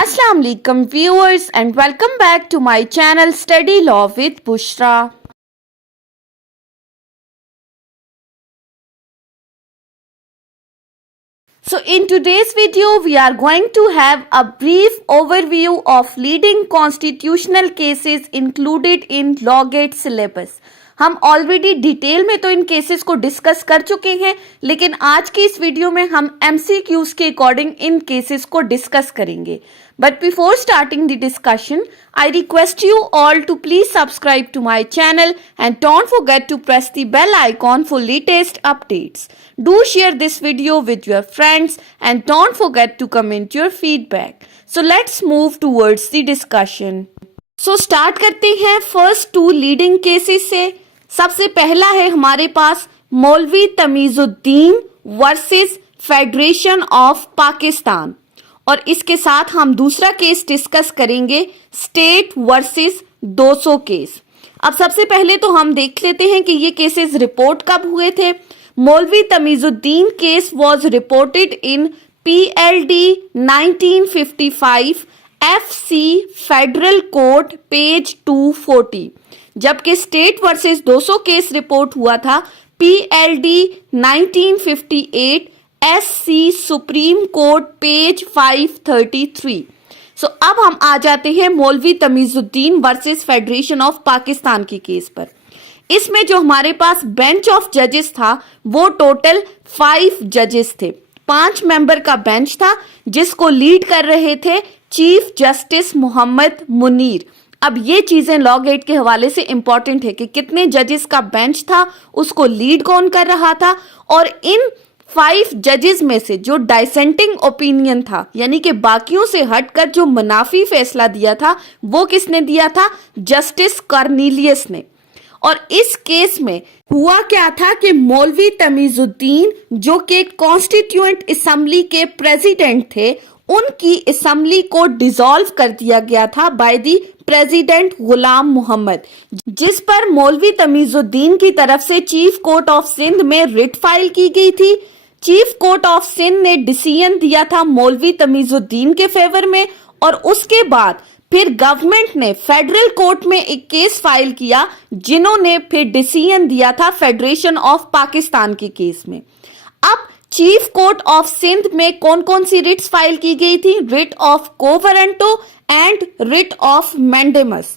Assalamu alaikum viewers and welcome back to my channel Study Law with Bushra. So in today's video we are going to have a brief overview of leading constitutional cases included in Law Gate syllabus. हम already detail में तो इन cases को discuss कर चुके हैं, लेकिन आज की इस वीडियो में हम MCQs के अकॉर्डिंग इन केसेस को डिस्कस करेंगे. But before starting the discussion, I request you all to please subscribe to my channel and don't forget to press the bell icon for latest updates. Do share this video with your friends and don't forget to comment your feedback. So let's move towards the discussion. So start करते हैं first to leading cases से. सबसे पहला है हमारे पास मौलवी Tamizuddin versus federation of Pakistan, और इसके साथ हम दूसरा केस डिस्कस करेंगे स्टेट वर्सेस 200 केस. अब सबसे पहले तो हम देख लेते हैं कि ये केसेस रिपोर्ट कब हुए थे. मौलवी Tamizuddin case was reported in PLD 1955 FC federal court page 240, जबकि स्टेट वर्सेस 200 केस रिपोर्ट हुआ था PLD 1958 SC supreme court page 533. सो अब हम आ जाते हैं मौलवी Tamizuddin versus federation of Pakistan की केस पर. इसमें जो हमारे पास बेंच ऑफ जजेस था वो टोटल 5 जजेस थे. 5 मेंबर का बेंच था जिसको लीड कर रहे थे चीफ जस्टिस मोहम्मद मुनीर. अब ये चीजें लॉ गेट के हवाले से इंपॉर्टेंट है कि कितने जजेस का बेंच था, उसको लीड कौन कर रहा था, और इन 5 जजेस में से जो डाइसेंटिंग ओपिनियन था, यानी कि बाकियों से हटकर जो मुनाफी फैसला दिया था, वो किसने दिया था? जस्टिस कॉर्नेलियस ने. और इस केस में हुआ क्या था कि मौलवी तमीजुद्दीन जो कि कॉन्स्टिट्यूएंट असेंबली के प्रेसिडेंट थे, उनकी असेंबली को डिसॉल्व कर दिया गया था बाय दी प्रेसिडेंट गुलाम मोहम्मद, जिस पर मौलवी तमीजुद्दीन की तरफ से चीफ कोर्ट ऑफ सिंध में रिट फाइल की गई थी. चीफ कोर्ट ऑफ सिंध ने डिसीजन दिया था मौलवी तमीजुद्दीन के फेवर में, और उसके बाद फिर गवर्नमेंट ने फेडरल कोर्ट में एक केस फाइल किया, जिन्होंने फिर डिसीजन दिया था फेडरेशन ऑफ पाकिस्तान के केस में. अब चीफ कोर्ट ऑफ सिंध में कौन कौन सी रिट्स फाइल की गई थी? Writ of quo warranto and writ of mandamus.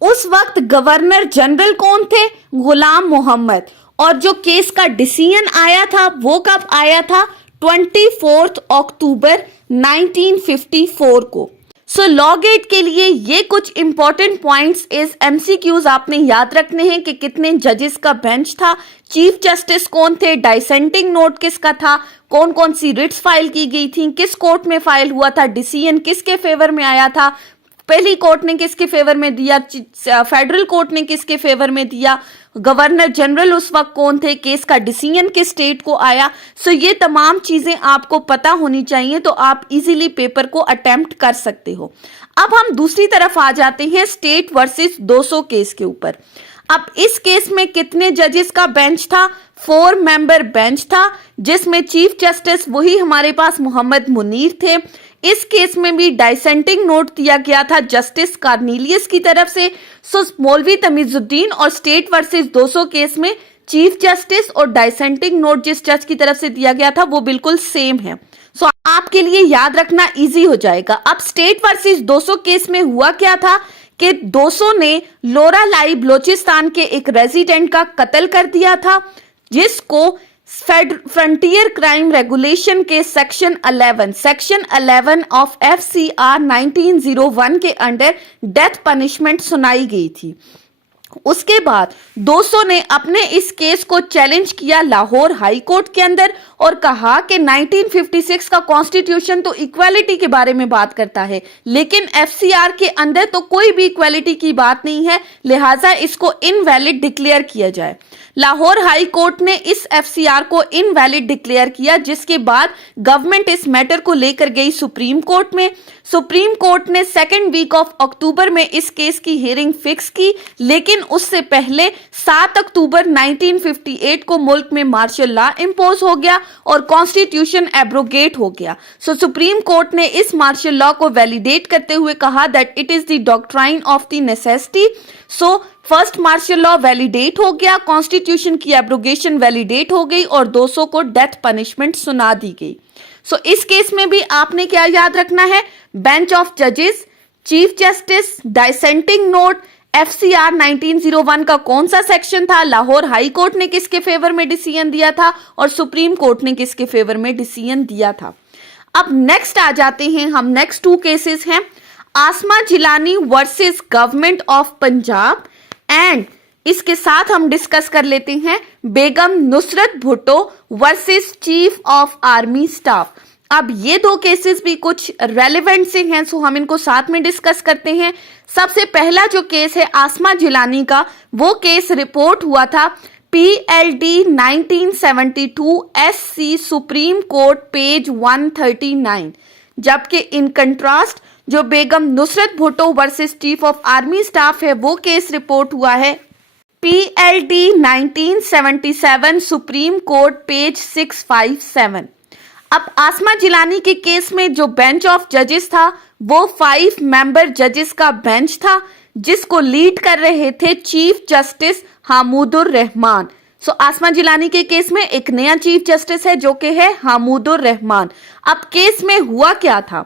उस वक्त गवर्नर जनरल कौन थे? गुलाम मोहम्मद. और जो केस का डिसीजन आया था वो कब आया था? 24 अक्टूबर 1954 को. सो लॉ गेट के लिए ये कुछ इंपॉर्टेंट पॉइंट्स इस MCQs आपने याद रखने हैं कि कितने जजेस का बेंच था, चीफ जस्टिस कौन थे, डाइसेंटिंग नोट किसका था, कौन कौन सी रिट्स फाइल की गई थी, किस कोर्ट में फाइल हुआ था, डिसीजन किसके फेवर में आया था, पहली कोर्ट ने किसके फेवर में दिया, फेडरल कोर्ट ने किसके फेवर में दिया, गवर्नर जनरल उस वक्त कौन थे, केस का डिसीजन किस स्टेट को आया. सो ये तमाम चीजें आपको पता होनी चाहिए, तो आप इजीली पेपर को अटेम्प्ट कर सकते हो. अब हम दूसरी तरफ आ जाते हैं स्टेट वर्सेस 200 केस के ऊपर. अब इस केस में कितने जजेस का बेंच था? 4 मेंबर बेंच था, जिसमें चीफ जस्टिस वही हमारे पास मोहम्मद मुनीर थे. इस केस में भी डाइसेंटिंग नोट दिया गया था जस्टिस कॉर्नेलियस की तरफ से. सो मौलवी तमीजुद्दीन और स्टेट वर्सेस 200 केस में चीफ जस्टिस और डाइसेंटिंग नोट जिस जज की तरफ से दिया गया था वो बिल्कुल सेम है. सो आपके लिए याद रखना इजी हो जाएगा. अब स्टेट वर्सेस 200 केस में हुआ क्या था कि 200 ने लोरा लाई बलोचिस्तान के एक रेजिडेंट का कत्ल कर दिया था, जिसको फ्रंटियर क्राइम रेगुलेशन के सेक्शन 11 ऑफ FCR 1901 के अंडर डेथ पनिशमेंट सुनाई गई थी. उसके बाद 200 ने अपने इस केस को चैलेंज किया लाहौर हाई कोर्ट के अंदर और कहा कि 1956 का कॉन्स्टिट्यूशन तो इक्वालिटी के बारे में बात करता है, लेकिन FCR के अंदर तो कोई भी इक्वालिटी की बात नहीं है, लिहाजा इसको इनवैलिड डिक्लेयर किया जाए. लाहौर हाई कोर्ट ने इस FCR को इनवैलिड डिक्लेयर किया, जिसके बाद गवर्नमेंट इस मैटर को लेकर गई सुप्रीम कोर्ट में. सुप्रीम कोर्ट ने 2 वीक ऑफ अक्टूबर में इस केस की हियरिंग फिक्स की, लेकिन लेकिन उससे पहले 7 अक्टूबर 1958 को मुल्क में मार्शल लॉ इम्पोज हो गया और कॉन्स्टिट्यूशन एब्रोगेट हो गया। सो सुप्रीम कोर्ट ने इस मार्शल लॉ को वैलिडेट करते हुए कहा that it is the doctrine of the necessity. So first martial law validate हो गया, कॉन्स्टिट्यूशन की एब्रोगेशन वैलिडेट हो गई और 200 को डेथ पनिशमेंट सुना दी गई। सो इस केस में भी आपने क्या याद रखना है, बेंच ऑफ जजेस, चीफ जस्टिस, डाइसेंटिंग नोट, FCR 1901 का कौन सा सेक्शन था, लाहौर हाई कोर्ट ने किसके फेवर में डिसीजन दिया था और सुप्रीम कोर्ट ने किसके फेवर में डिसीजन दिया था। अब नेक्स्ट आ जाते हैं हम, नेक्स्ट 2 केसेस हैं Asma Jilani versus government of Punjab and इसके साथ हम डिस्कस कर लेते हैं Begum Nusrat Bhutto versus chief of army staff. अब ये 2 केसेस भी कुछ रेलेवेंट से हैं, सो हम इनको साथ में डिस्कस करते हैं। सबसे पहला जो केस है आसमा जिलानी का, वो केस रिपोर्ट हुआ था PLD 1972 SC supreme court page 139, जबकि इन कंट्रास्ट जो Begum Nusrat Bhutto versus chief of army staff है वो केस रिपोर्ट हुआ है PLD 1977 सुप्रीम कोर्ट पेज 657। अब आसमा जिलानी के केस में जो बेंच ऑफ जजेस था वो 5 मेंबर जजेस का बेंच था जिसको लीड कर रहे थे चीफ जस्टिस हामुदुर रहमान। सो आसमा जिलानी के केस में एक नया चीफ जस्टिस है जो कि है हामुदुर रहमान। अब केस में हुआ क्या था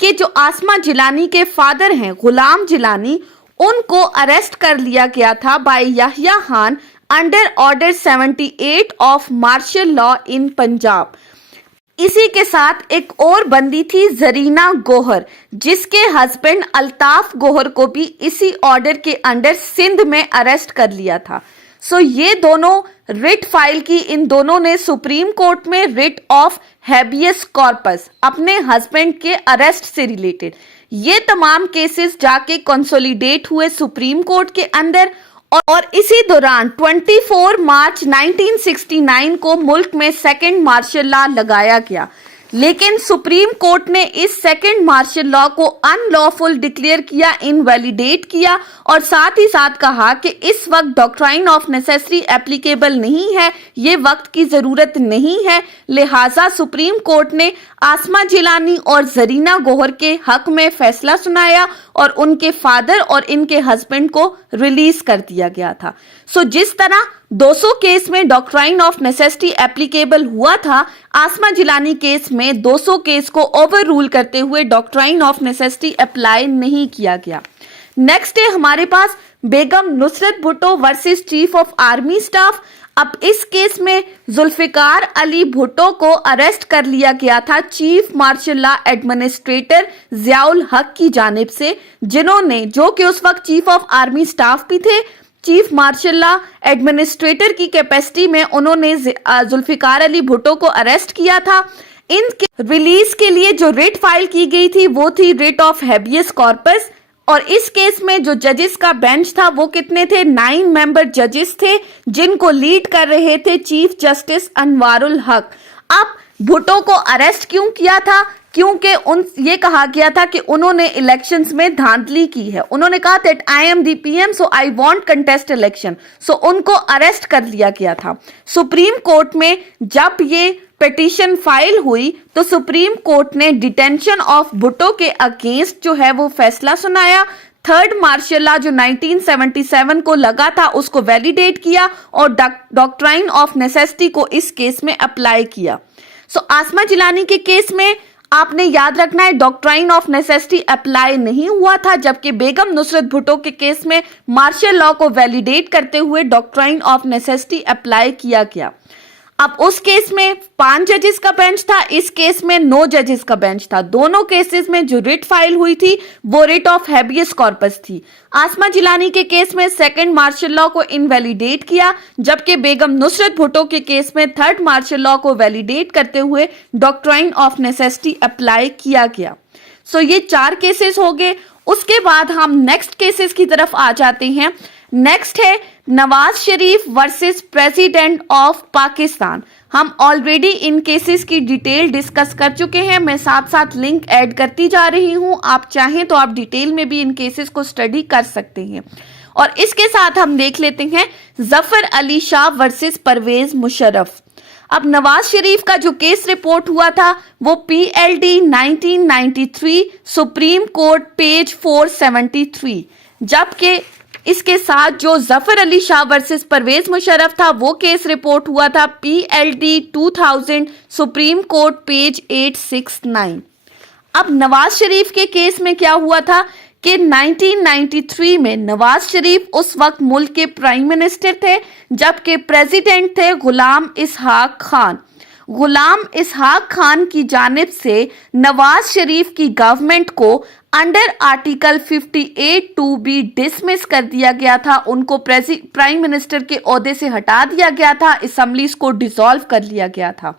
कि जो आसमा जिलानी के फादर हैं गुलाम जिलानी, उनको अरेस्ट कर लिया गया था by Yahya Khan under order 78 of martial law in Punjab. इसी के साथ एक और बंदी थी जरीना गोहर, जिसके हस्बैंड अल्ताफ गोहर को भी इसी ऑर्डर के अंडर सिंध में अरेस्ट कर लिया था। सो ये दोनों रिट फाइल की, इन दोनों ने सुप्रीम कोर्ट में रिट ऑफ हैबियस कॉर्पस अपने हस्बैंड के अरेस्ट से रिलेटेड। ये तमाम केसेस जाके कंसोलिडेट हुए सुप्रीम कोर्ट के अंदर और इसी दौरान 24 मार्च 1969 को मुल्क में सेकंड मार्शल लॉ लगाया गया। लेकिन सुप्रीम कोर्ट ने इस सेकंड मार्शल लॉ को अनलॉफुल डिक्लेयर किया, इनवैलिडेट किया और साथ ही साथ कहा कि इस वक्त डॉक्ट्राइन ऑफ नेसेसरी एप्लीकेबल नहीं है, ये वक्त की जरूरत नहीं है। लिहाजा सुप्रीम कोर्ट ने आसमा जिलानी और जरीना गोहर के हक में फैसला सुनाया और उनके फादर और इनके हस्बैंड को रिलीज कर दिया गया था। सो जिस तरह 200 केस में डॉक्ट्राइन ऑफ नेसेसिटी एप्लीकेबल हुआ था, आसमा जिलानी केस में 200 केस को ओवर रूल करते हुए डॉक्ट्राइन ऑफ नेसेसिटी अप्लाई नहीं किया गया। नेक्स्ट है हमारे पास Begum Nusrat Bhutto versus chief of army staff. अब इस केस में जुल्फिकार अली भुट्टो को अरेस्ट कर लिया गया था chief marshal law administrator Ziaul हक की जानिब से, जिन्होंने, जो कि उस वक्त चीफ ऑफ आर्मी स्टाफ भी थे, चीफ मार्शल लॉ एडमिनिस्ट्रेटर की कैपेसिटी में उन्होंने जुल्फिकार अली भुट्टो को अरेस्ट किया था। इनके रिलीज के लिए जो रिट फाइल की गई थी वो थी रिट ऑफ हैबियस कॉर्पस और इस केस में जो जजेस का बेंच था वो कितने थे, 9 मेंबर जजेस थे जिनको लीड कर रहे थे चीफ जस्टिस अनवारुल हक। अब भुट्टो को अरेस्ट क्यों किया था, क्योंकि ये कहा गया था कि उन्होंने इलेक्शंस में धांधली की है। उन्होंने कहा that I am the PM so I want contest election, so उनको अरेस्ट कर लिया गया था। सुप्रीम कोर्ट में जब ये पिटीशन फाइल हुई तो सुप्रीम कोर्ट ने डिटेंशन ऑफ भुट्टो के अगेंस्ट जो है वो फैसला सुनाया। थर्ड मार्शल लॉ जो 1977 को लगा था उसको वैलिडेट किया और डॉक्ट्राइन ऑफ नेसेसिटी को इस केस में अप्लाई किया। सो आसमा जिलानी के केस में आपने याद रखना है डॉक्ट्राइन ऑफ नेसेसिटी अप्लाई नहीं हुआ था, जबकि बेगम नुसरत भुट्टो के केस में मार्शल लॉ को वैलिडेट करते हुए डॉक्ट्राइन ऑफ नेसेसिटी अप्लाई किया गया। अब उस केस में 5 जजेस का बेंच था, इस केस में 9 जजेस का बेंच था। दोनों केसेस में जो रिट फाइल हुई थी वो रिट ऑफ हैबियस कॉर्पस थी। आसमा जिलानी के केस में सेकंड मार्शल लॉ को इनवैलिडेट किया, जबकि बेगम नुसरत भुट्टो के केस में थर्ड मार्शल लॉ को वैलिडेट करते हुए डॉक्ट्राइन ऑफ नेसेसिटी अप्लाई किया गया। सो ये 4 केसेस हो गए। उसके बाद हम नेक्स्ट केसेस की तरफ आ जाते हैं। नेक्स्ट है Nawaz Sharif versus president of Pakistan. हम ऑलरेडी इन केसेस की डिटेल डिस्कस कर चुके हैं, मैं साथ साथ लिंक ऐड करती जा रही हूं, आप चाहें तो आप डिटेल में भी इन केसेस को स्टडी कर सकते हैं। और इसके साथ हम देख लेते हैं जफर अली शाह वर्सेस परवेज मुशर्रफ। अब नवाज शरीफ का जो केस रिपोर्ट हुआ था वो PLD 1993 सुप्रीम कोर्ट पेज 473, जबकि इसके साथ जो जफर अली शाह वर्सेस परवेज मुशर्रफ था वो केस रिपोर्ट हुआ था PLD 2000 सुप्रीम कोर्ट पेज 869। अब नवाज शरीफ के केस में क्या हुआ था कि 1993 में नवाज शरीफ उस वक्त मुल्क के प्राइम मिनिस्टर थे, जबकि प्रेसिडेंट थे गुलाम इसहाक खान। गुलाम इसहाक खान की जानिब से नवाज शरीफ की गवर्नमेंट को अंडर आर्टिकल 58(2)B डिसमिस कर दिया गया था। उनको प्राइम मिनिस्टर के ओहदे से हटा दिया गया था, असेंबलीज को डिसॉल्व कर लिया गया था।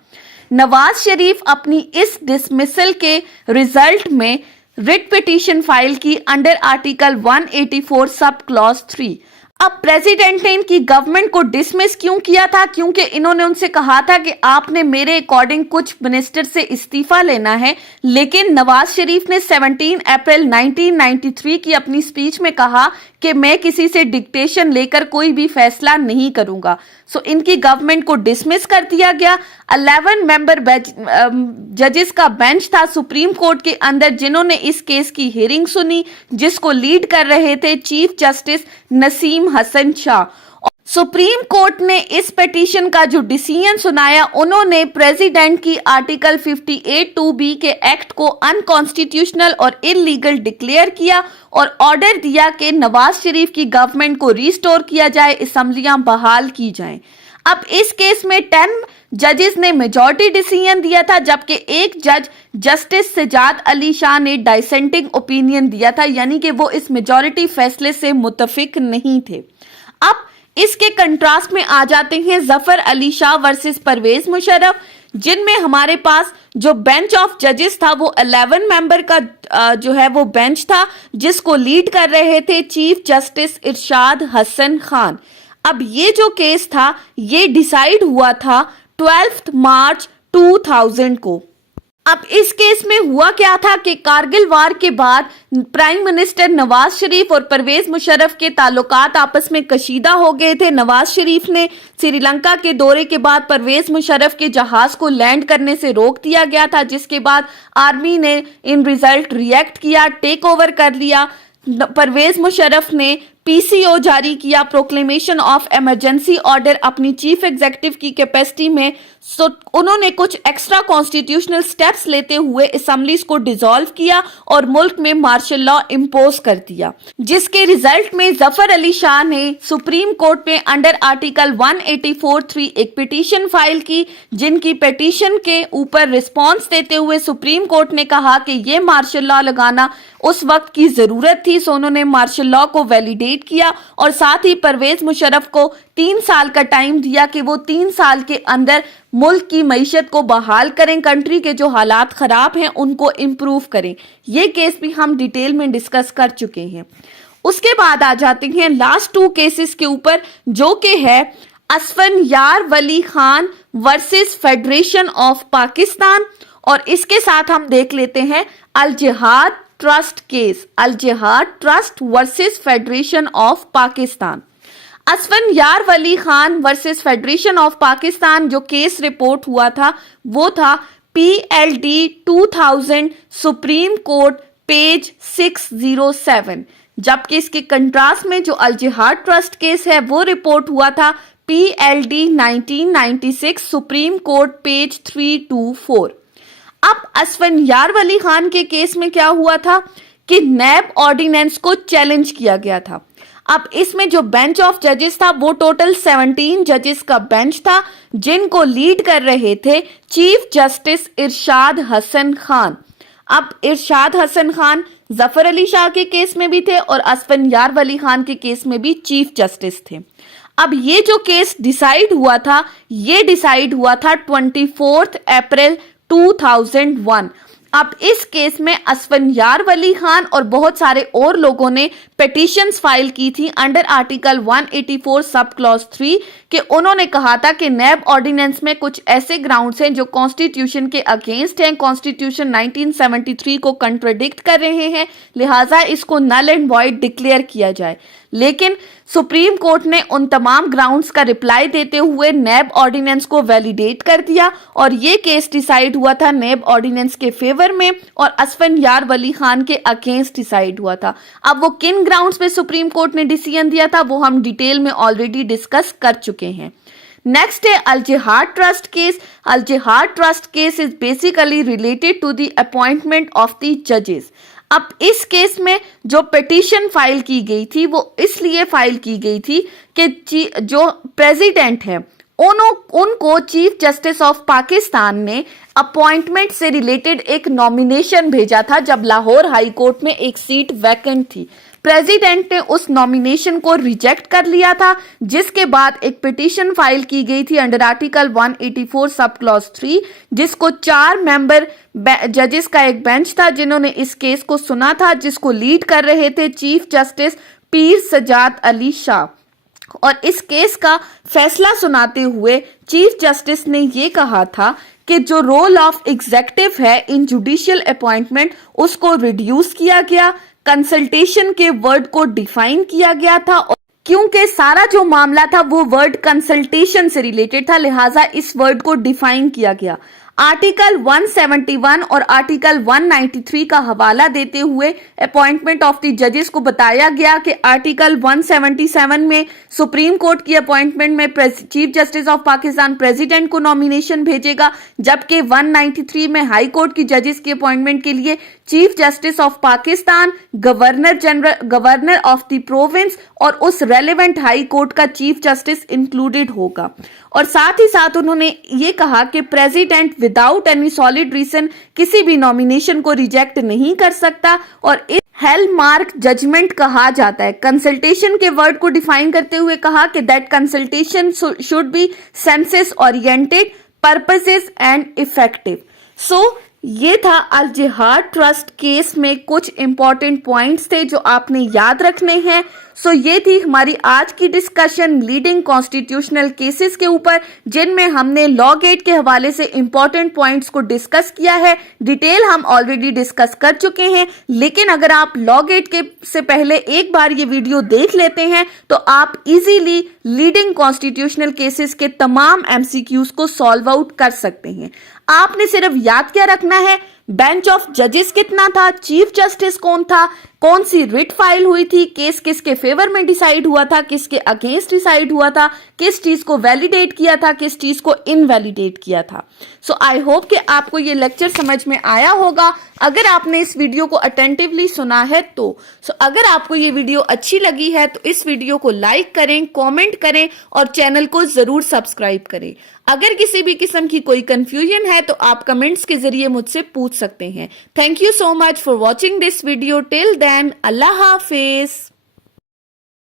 नवाज शरीफ अपनी इस डिसमिसल के रिजल्ट में रिट पिटीशन फाइल की अंडर आर्टिकल 184 सब क्लॉज 3। अब प्रेसिडेंट ने इनकी गवर्नमेंट को डिसमिस क्यों किया था? क्योंकि इन्होंने उनसे कहा था कि आपने मेरे अकॉर्डिंग कुछ मिनिस्टर से इस्तीफा लेना है, लेकिन नवाज शरीफ ने 17 अप्रैल 1993 की अपनी स्पीच में कहा कि मैं किसी से डिक्टेशन लेकर कोई भी फैसला नहीं करूंगा। सो इनकी गवर्नमेंट को डिसमिस कर दिया गया। 11 मेंबर जजेस का बेंच था सुप्रीम कोर्ट के अंदर, जिन्होंने इस केस की हियरिंग सुनी, जिसको लीड कर रहे थे chief justice Naseem Hasan Shah. Supreme court ने इस पिटीशन का जो डिसीजन सुनाया, उन्होंने प्रेसिडेंट की आर्टिकल 58(2)B के एक्ट को अनकॉन्स्टिट्यूशनल और इलीगल डिक्लेयर किया और ऑर्डर दिया कि नवाज शरीफ की गवर्नमेंट को रिस्टोर किया जाए, असेंबलियां बहाल की जाएं। अब इस केस में 10 जजेस ने मेजॉरिटी डिसीजन दिया था, जबकि एक जज जस्टिस सजाद अली शाह ने डाइसेंटिंग ओपिनियन दिया था, यानी कि वो इस मेजॉरिटी फैसले से मुत्तफिक नहीं थे। अब इसके कंट्रास्ट में आ जाते हैं जफर अली शाह वर्सेस परवेज मुशर्रफ, जिनमें हमारे पास जो बेंच ऑफ जजेस था वो 11 मेंबर का जो है वो बेंच था, जिसको लीड कर रहे थे चीफ जस्टिस इरशाद हसन खान। अब ये जो केस था ये डिसाइड हुआ था 12 मार्च 2000 को। अब इस केस में हुआ क्या था कि कारगिल वार के बाद प्राइम मिनिस्टर नवाज शरीफ और परवेज मुशर्रफ के ताल्लुकात आपस में कशीदा हो गए थे। नवाज शरीफ ने श्रीलंका के दौरे के बाद परवेज मुशर्रफ के जहाज को लैंड करने से रोक दिया गया था, जिसके बाद आर्मी ने इन रिजल्ट रिएक्ट किया, टेक ओवर कर लिया। परवेज मुशर्रफ ने PCO जारी किया, प्रोक्लेमेशन ऑफ इमरजेंसी ऑर्डर, अपनी चीफ एग्जीक्यूटिव की कैपेसिटी में। सो उन्होंने कुछ एक्स्ट्रा कॉन्स्टिट्यूशनल स्टेप्स लेते हुए असेंबलीज को डिसॉल्व किया और मुल्क में मार्शल लॉ इम्पोज कर दिया, जिसके रिजल्ट में जफर अली शाह ने सुप्रीम कोर्ट में अंडर आर्टिकल 184(3) एक पिटीशन फाइल की, जिनकी पिटीशन के ऊपर रिस्पॉन्स देते हुए सुप्रीम कोर्ट ने कहा कि ये मार्शल लॉ लगाना उस वक्त की जरूरत थी। सो उन्होंने मार्शल लॉ को वैलिडेट किया और साथ ही परवेज मुशर्रफ को 3 साल का टाइम दिया कि वो 3 साल के अंदर मुल्क की मईशत को बहाल करें, कंट्री के जो हालात खराब हैं उनको इम्प्रूव करें। ये केस भी हम डिटेल में डिस्कस कर चुके हैं। उसके बाद आ जाते हैं लास्ट 2 केसेस के ऊपर, जो कि है Asfandyar Wali Khan versus federation of Pakistan, और इसके साथ हम देख लेते हैं अल Jihad trust case, Al Jihad trust versus federation of Pakistan. Asfandyar Wali Khan versus federation of Pakistan जो केस रिपोर्ट हुआ था वो था PLD 2000 सुप्रीम कोर्ट पेज 607, जबकि इसके कंट्रास्ट में जो अल जिहाद ट्रस्ट केस है वो रिपोर्ट हुआ था PLD 1996 सुप्रीम कोर्ट पेज 324। अब असफनयार वली खान के केस में क्या हुआ था कि नैब ऑर्डिनेंस को चैलेंज किया गया था। अब इसमें जो बेंच ऑफ जजेस था वो टोटल 17 जजेस का बेंच था, जिनको लीड कर रहे थे चीफ जस्टिस इरशाद हसन खान। अब इरशाद हसन खान जफर अली शाह के केस में भी थे और असफनयार वली खान के केस में भी चीफ जस्टिस थे। अब ये जो केस डिसाइड हुआ था ये डिसाइड हुआ था 24 अप्रैल 2001। अब इस केस में असफंयार वली खान और बहुत सारे और लोगों ने पिटीशंस फाइल की थी अंडर आर्टिकल 184 सब क्लॉज 3 कि उन्होंने कहा था कि नैब ऑर्डिनेंस में कुछ ऐसे ग्राउंड्स हैं जो कॉन्स्टिट्यूशन के अगेंस्ट हैं, कॉन्स्टिट्यूशन 1973 को कंट्राडिक्ट कर रहे हैं, लिहाजा इसको नल एंड वॉइड डिक्लेयर किया जाए। लेकिन सुप्रीम कोर्ट ने उन तमाम ग्राउंड्स का रिप्लाई देते हुए नैब ऑर्डिनेंस को वैलिडेट कर दिया और ये केस डिसाइड हुआ था नैब ऑर्डिनेंस के फेवर में और असफंयार वली खान के अगेंस्ट डिसाइड हुआ था। अब वो किन ग्राउंड्स पे सुप्रीम कोर्ट ने डिसीजन दिया था वो हम डिटेल में ऑलरेडी डिस्कस कर चुके हैं। नेक्स्ट है अल Jihad trust case. Al Jihad trust case is basically related to the appointment of the जजेस। अब इस केस में जो पिटीशन फाइल की गई थी वो इसलिए फाइल की गई थी कि जो प्रेसिडेंट है उनको चीफ जस्टिस ऑफ पाकिस्तान ने अपॉइंटमेंट से रिलेटेड एक नॉमिनेशन भेजा था जब लाहौर हाई कोर्ट में एक सीट वैकेंट थी। प्रेसिडेंट ने उस नॉमिनेशन को रिजेक्ट कर लिया था, जिसके बाद एक पिटीशन फाइल की गई थी अंडर आर्टिकल 184 सब क्लॉज 3, जिसको 4 मेंबर जजेस का एक बेंच था जिन्होंने इस केस को सुना था, जिसको लीड कर रहे थे चीफ जस्टिस पीर सजाद अली शाह। और इस केस का फैसला सुनाते हुए चीफ जस्टिस ने ये कहा था कि जो रोल ऑफ एग्जेक्टिव है इन जुडिशियल अपॉइंटमेंट उसको रिड्यूस किया गया, कंसल्टेशन के वर्ड को डिफाइन किया गया था और क्योंकि सारा जो मामला था वो वर्ड कंसल्टेशन से रिलेटेड था, लिहाजा इस वर्ड को डिफाइन किया गया। आर्टिकल 171 और आर्टिकल 193 का हवाला देते हुए अपॉइंटमेंट ऑफ द जजेस को बताया गया कि आर्टिकल 177 में सुप्रीम कोर्ट की अपॉइंटमेंट में chief justice of Pakistan president को नॉमिनेशन भेजेगा, जबकि 193 में हाई कोर्ट की जजेस की अपॉइंटमेंट के लिए chief justice of Pakistan, governor of the province और उस रेलेवेंट हाई कोर्ट का चीफ जस्टिस इंक्लूडेड होगा। और साथ ही साथ उन्होंने ये कहा कि president without any solid reason किसी भी नॉमिनेशन को रिजेक्ट नहीं कर सकता और इस हेलमार्क जजमेंट कहा जाता है। कंसल्टेशन के वर्ड को डिफाइन करते हुए कहा कि that consultation should be consensus oriented, purposive and effective. So ये था अल जिहाद ट्रस्ट केस में कुछ इंपॉर्टेंट पॉइंट्स थे जो आपने याद रखने हैं। सो ये थी हमारी आज की डिस्कशन लीडिंग कॉन्स्टिट्यूशनल केसेस के ऊपर, जिनमें हमने लॉ गेट के हवाले से इंपॉर्टेंट पॉइंट्स को डिस्कस किया है। डिटेल हम ऑलरेडी डिस्कस कर चुके हैं, लेकिन अगर आप लॉ गेट के से पहले एक बार ये वीडियो देख लेते हैं तो आप इजीली लीडिंग कॉन्स्टिट्यूशनल केसेस के तमाम एमसीक्यूज को सॉल्व आउट कर सकते हैं। आपने सिर्फ याद क्या रखना है, बेंच ऑफ जजेस कितना था, चीफ जस्टिस कौन था, कौन सी रिट फाइल हुई थी, केस किसके फेवर में डिसाइड हुआ था, किसके अगेंस्ट डिसाइड हुआ था, किस चीज को वैलिडेट किया था, किस चीज को इनवैलिडेट किया था। सो आई होप कि आपको ये लेक्चर समझ में आया होगा अगर आपने इस वीडियो को अटेंटिवली सुना है तो। अगर आपको ये वीडियो अच्छी लगी है तो इस वीडियो को लाइक करें, कमेंट करें और चैनल को जरूर सब्सक्राइब करें। अगर किसी भी किस्म की कोई कंफ्यूजन है तो आप कमेंट्स के जरिए मुझसे पूछ सकते हैं। Thank you so much for watching this video. Till then, अल्लाह हाफिज।